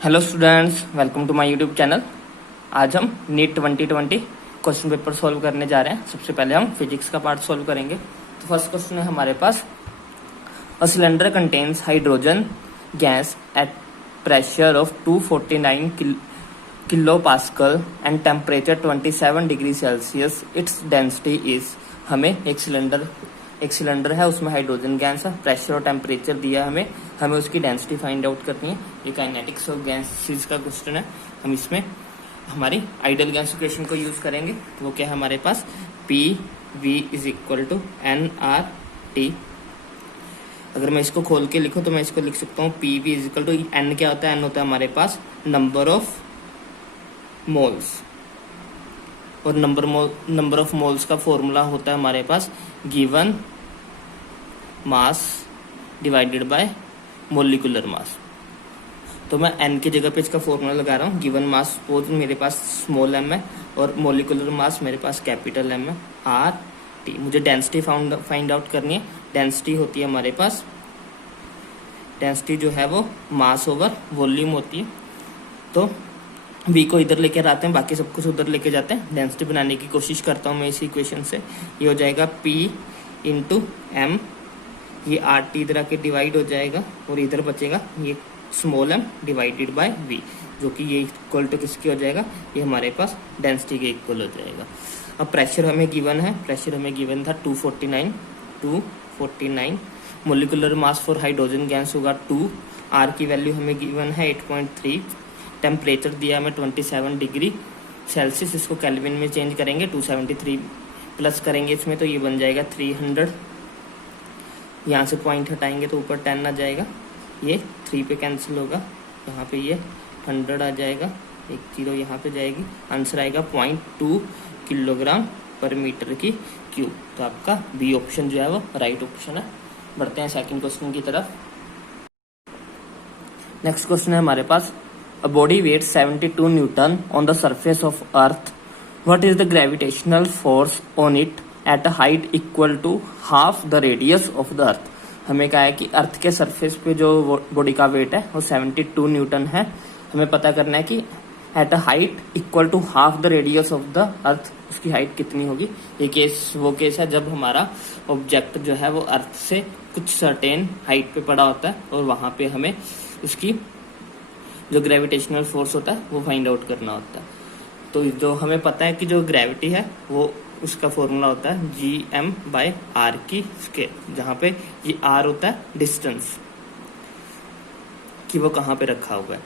Hello students, welcome to my YouTube channel. आज हम NEET 2020 question paper solve करने जा रहे हैं। सबसे पहले हम फिजिक्स का पार्ट सॉल्व करेंगे। तो फर्स्ट क्वेश्चन है हमारे पास, a cylinder contains hydrogen gas at pressure of 249 kilo pascal and temperature 27 degree Celsius, its density is. हमें एक सिलेंडर है, उसमें हाइड्रोजन गैस है, प्रेशर और टेम्परेचर दिया है, हमें उसकी डेंसिटी फाइंड आउट करनी है। ये काइनेटिक्स ऑफ गैसेस का क्वेश्चन है। हम इसमें हमारी आइडियल गैस इक्वेशन को यूज करेंगे। वो क्या है हमारे पास, P V is equal to N R T. अगर मैं इसको खोल के लिखूं तो मैं इसको लिख सकता हूँ P V is equal to N. क्या होता है, एन होता है हमारे पास नंबर ऑफ मोल्स, और नंबर ऑफ मोल्स का फॉर्मूला होता है हमारे पास given mass divided by molecular mass. तो मैं एन की जगह पे इसका फॉर्मूला लगा रहा हूँ। गिवन मास सपोज मेरे पास स्मॉल एम है और मोलिकुलर मास मेरे पास कैपिटल एम है, आर टी। मुझे डेंसिटी फाइंड आउट करनी है। डेंसिटी होती है हमारे पास, डेंसिटी जो है वो मास ओवर वॉल्यूम होती है। तो वी को इधर लेके आते हैं, बाकी सब कुछ उधर लेके जाते हैं। डेंसिटी बनाने की कोशिश करता हूँ मैं इस इक्वेशन से। ये हो जाएगा P इंटू एम, ये आर टी इधर आके डिवाइड हो जाएगा और इधर बचेगा ये small M divided by V, जो कि ये इक्वल टू किसकी हो जाएगा, ये हमारे पास डेंसिटी के इक्वल हो जाएगा। अब प्रेशर हमें गिवन है, प्रेशर हमें गिवन था 249। Molecular mass for hydrogen gas होगा 2। आर की वैल्यू हमें गिवन है 8.3। टेम्परेचर दिया हमें 27 डिग्री सेल्सियस। इसको केल्विन में चेंज करेंगे, 273 प्लस करेंगे इसमें तो ये बन जाएगा 300। यहाँ से पॉइंट हटाएंगे तो ऊपर 10 आ जाएगा, ये 3 पे कैंसिल होगा, यहाँ पे ये 100 आ जाएगा, एक 0 यहाँ पे जाएगी। आंसर आएगा 0.2 किलोग्राम पर मीटर की क्यूब। तो आपका बी ऑप्शन जो है वो राइट ऑप्शन है। बढ़ते हैं सेकंड क्वेश्चन की तरफ। नेक्स्ट क्वेश्चन है हमारे पास, a body weighs 72 Newton on the surface of Earth. What is the gravitational force on it at a height equal to half the radius of the Earth? हमें कहा है कि अर्थ के surface पे जो बॉडी का वेट है वो 72 न्यूटन है। हमें पता करना है कि at a height equal to half the radius of the earth, उसकी हाइट कितनी होगी। ये केस वो केस है जब हमारा ऑब्जेक्ट जो है वो अर्थ से कुछ सर्टेन हाइट पे पड़ा होता है और वहां पे हमें उसकी जो ग्रेविटेशनल फोर्स होता है वो फाइंड आउट करना होता है। तो जो हमें पता है कि जो ग्रेविटी है वो उसका फॉर्मूला होता है Gm/r की स्केल, जहाँ पे ये r होता है डिस्टेंस कि वो कहाँ पे रखा हुआ है।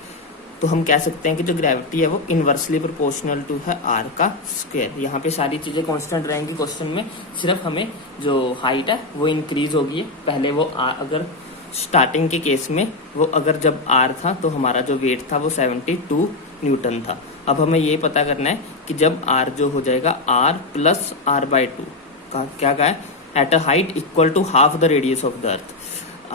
तो हम कह सकते हैं कि जो ग्रेविटी है वो इनवर्सली प्रोपोर्शनल टू है r का स्क्वायर। यहाँ पे सारी चीजें कांस्टेंट रहेंगी क्वेश्चन में, सिर्फ हमें जो हाइट है वो इंक्रीज होगी। पहले वो अगर स्टार्टिंग के केस में वो अगर जब r था तो हमारा जो वेट था वो 72 न्यूटन था। अब हमें ये पता करना है कि जब r जो हो जाएगा r प्लस r/2 का क्या है, at a height equal to half the radius of the earth.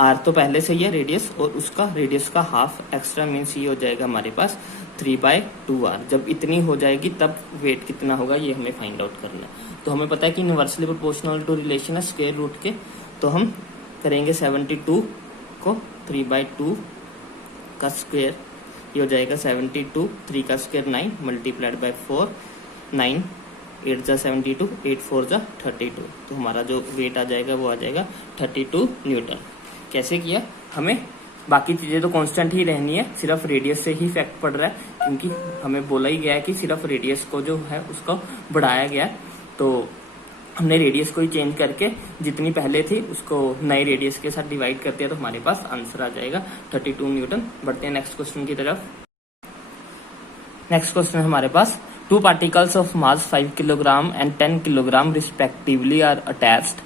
r तो पहले से ही है रेडियस, और उसका रेडियस का हाफ एक्स्ट्रा मीन्स ये हो जाएगा हमारे पास 3/2r। जब इतनी हो जाएगी तब वेट कितना होगा ये हमें फाइंड आउट करना है। तो हमें पता है कि इनवर्सली प्रोपोर्शनल टू रिलेशन है स्क्वायर रूट के, तो हम करेंगे 72 को 3/2 का स्क्वायर, ये हो जाएगा 72, 3 का स्क्वायर 9 मल्टीप्लाइड बाय 4, 9 8 जा 72, 8 4 जा 32। तो हमारा जो वेट आ जाएगा वो आ जाएगा 32 न्यूटन। कैसे किया, हमें बाकी चीजें तो कांस्टेंट ही रहनी है, सिर्फ रेडियस से ही इफेक्ट पड़ रहा है, क्योंकि हमें बोला ही गया है कि सिर्फ रेडियस को जो है उसको बढ़ाया गया है। तो हमने रेडियस को ही चेंज करके जितनी पहले थी उसको नए रेडियस के साथ डिवाइड करते हैं तो हमारे पास आंसर आ जाएगा 32 न्यूटन। बढ़ते हैं नेक्स्ट क्वेश्चन की तरफ। नेक्स्ट क्वेश्चन है हमारे पास, 2 particles of mass 5 kilogram and 10 kilogram respectively are attached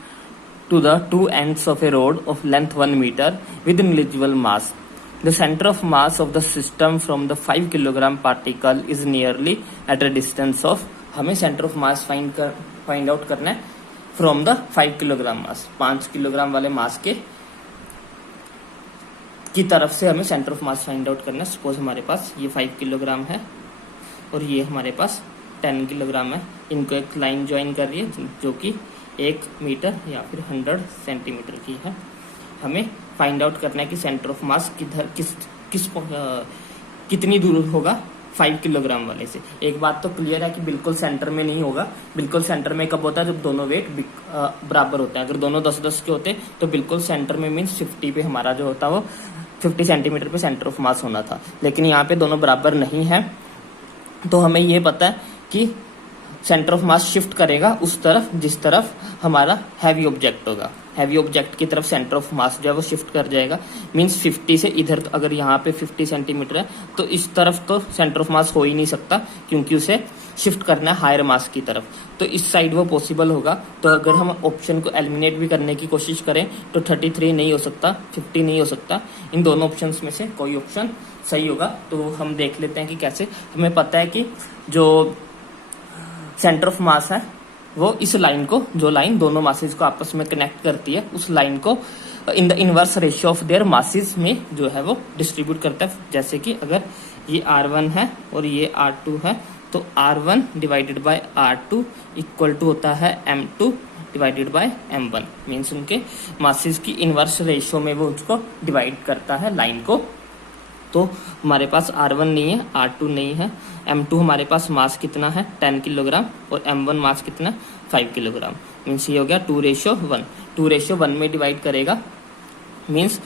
to the 2 ends of a rod of length 1 meter with negligible mass. The center of mass of the system from the 5 kilogram particle is nearly at a distance of, हमें centre of mass find out करना है from the 5 kilogram mass. 5 kilogram वाले मास की तरफ से हमें centre of mass find out करना है। सपोज हमारे पास ये 5 किलोग्राम है और ये हमारे पास 10 किलोग्राम है। इनको एक लाइन ज्वाइन कर रही है जो कि 1 मीटर या फिर 100 सेंटीमीटर की है। हमें फाइंड आउट करना है कि सेंटर ऑफ मास किधर किस कितनी दूर होगा 5 किलोग्राम वाले से। एक बात तो क्लियर है कि बिल्कुल सेंटर में नहीं होगा। बिल्कुल सेंटर में कब होता है, जब दोनों वेट बराबर होते हैं। अगर दोनों 10-10 के होते तो बिल्कुल सेंटर में मीन्स 50 पे हमारा जो होता वो 50 सेंटीमीटर पे सेंटर ऑफ मास होना था, लेकिन यहाँ पे दोनों बराबर नहीं है। तो हमें ये पता है कि सेंटर ऑफ मास शिफ्ट करेगा उस तरफ जिस तरफ हमारा हैवी ऑब्जेक्ट होगा। हैवी ऑब्जेक्ट की तरफ सेंटर ऑफ मास जो है वो शिफ्ट कर जाएगा। मींस 50 से इधर, अगर यहाँ पे 50 सेंटीमीटर है तो इस तरफ तो सेंटर ऑफ मास हो ही नहीं सकता, क्योंकि उसे शिफ्ट करना है हायर मास की तरफ। तो इस साइड वो पॉसिबल होगा। तो अगर हम ऑप्शन को एलिमिनेट भी करने की कोशिश करें तो 33 नहीं हो सकता, 50 नहीं हो सकता। इन दोनों ऑप्शन में से कोई ऑप्शन सही होगा। तो हम देख लेते हैं कि कैसे। हमें पता है कि जो सेंटर ऑफ मास है वो इस लाइन को, जो लाइन दोनों मासेस को आपस में कनेक्ट करती है, उस लाइन को in the inverse ratio of their masses में जो है वो डिस्ट्रीब्यूट करता है। जैसे कि अगर ये R1 है और ये R2 है तो R1 divided by R2 equal to होता है M2 divided by M1। Means उनके मासेस की इनवर्स रेशियो में वो उसको डिवाइड करता है लाइन को। तो हमारे पास R1 नहीं है, R2 नहीं है, M2 हमारे पास मास कितना है 10 किलोग्राम और M1 मास कितना 5 किलोग्राम। मीन्स ये हो गया 2:1। 2:1 में डिवाइड करेगा मीन्स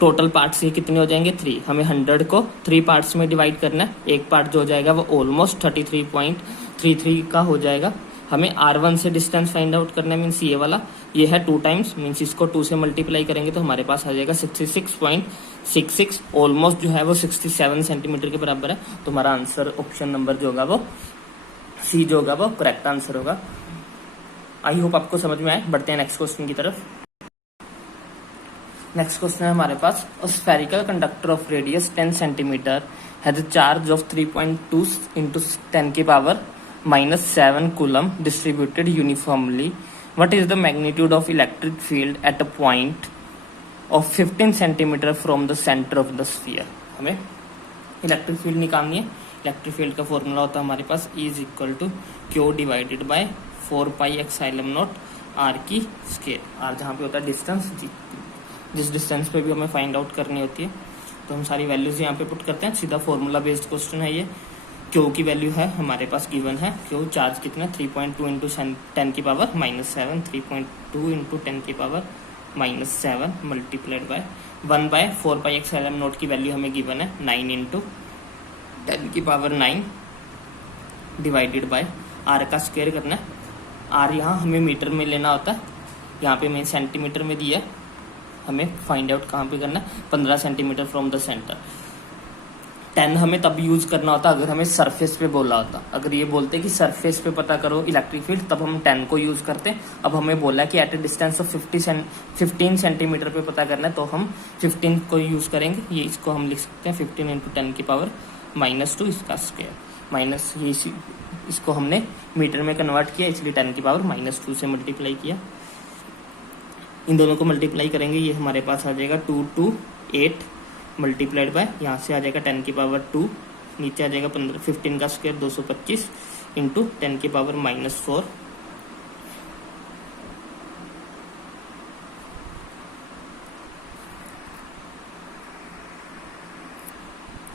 टोटल पार्ट्स ये कितने हो जाएंगे 3। हमें 100 को 3 पार्ट्स में डिवाइड करना है। एक पार्ट जो हो जाएगा वो ऑलमोस्ट 33.33 का हो जाएगा। हमें R1 से डिस्टेंस फाइंड आउट करना है। मीन्स ये वाला, ये है 2 टाइम्स, मीन्स इसको 2 से मल्टीप्लाई करेंगे तो हमारे पास आ जाएगा 66.66। ऑलमोस्ट जो है वो 67 सेंटीमीटर के बराबर है। तो हमारा आंसर ऑप्शन नंबर जो होगा वो सी जो होगा वो करेक्ट आंसर होगा। आई होप आपको समझ में आए। बढ़ते हैं नेक्स्ट क्वेश्चन की तरफ। नेक्स्ट क्वेश्चन है हमारे पास, a spherical conductor of radius 10 centimetre has a charge of 3.2 into 10 की power -7 coulomb distributed uniformly. What is the magnitude of electric field at a point of 15 centimeter from the center of the sphere? हमें electric field निकालनी है। Electric field का formula होता है हमारे पास E is equal to Q divided by 4πε0 R की square. R जहाँ पे होता है डिस्टेंस, जिस डिस्टेंस पे भी हमें फाइंड आउट करनी होती है तो हम सारी वैल्यूज यहाँ पे पुट करते हैं। सीधा फॉर्मूला बेस्ड क्वेश्चन है ये। क्यू की वैल्यू है हमारे पास गिवन है। क्यू चार्ज कितना 3.2 इंटू 10 की पावर -7, 3.2 इंटू 10 की पावर -7 मल्टीप्लाइड बाय 1/4πε0 की वैल्यू हमें गिवन है 9 इंटू 10 की पावर 9 डिवाइडेड बाय आर का स्क्वायर करना है। आर यहाँ हमें मीटर में लेना होता है, यहाँ पे मैं सेंटीमीटर में दिया है। हमें फाइंड आउट कहाँ पे करना है 15 सेंटीमीटर फ्रॉम द सेंटर। 10 हमें तब यूज करना होता अगर हमें सरफेस पे बोला होता। अगर ये बोलते कि सरफेस पे पता करो इलेक्ट्रिक फील्ड तब हम 10 को यूज करते। अब हमें बोला कि at a distance of 15 centimetre पे पता करना है तो हम 15 को यूज करेंगे। ये इसको हम लिख सकते हैं 15 इंटू 10 की पावर -2 इसका स्क्वायर माइनस ये इसको हमने मीटर में कन्वर्ट किया इसलिए 10 की पावर -2 से मल्टीप्लाई किया। इन दोनों को मल्टीप्लाई करेंगे ये हमारे पास आ जाएगा 228 मल्टीप्लाइड बाय यहाँ से आ जाएगा 10 की पावर 2, नीचे आ जाएगा 15 का स्क्वायर 225 इंटू 10 की पावर -4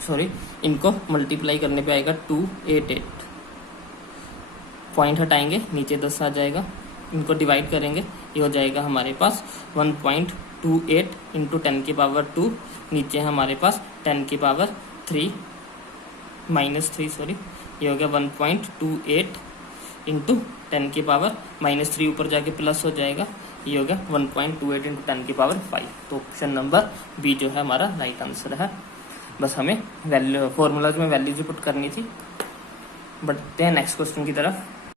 सॉरी इनको मल्टीप्लाई करने पे आएगा 288। पॉइंट हटाएंगे नीचे 10 आ जाएगा। इनको डिवाइड करेंगे ये हो जाएगा हमारे पास 1.28 इंटू 10 की पावर 2, नीचे हमारे पास 10 की पावर 3 -3 सॉरी ये हो गया 1.28 इंटू 10 की पावर -3 ऊपर जाके प्लस हो जाएगा ये हो गया 1.28 इंटू 10 की पावर 5। तो ऑप्शन नंबर बी जो है हमारा राइट आंसर है। बस हमें वैल्यू फॉर्मूलाज में वैल्यूज पुट करनी थी। बढ़ते हैं नेक्स्ट क्वेश्चन की तरफ।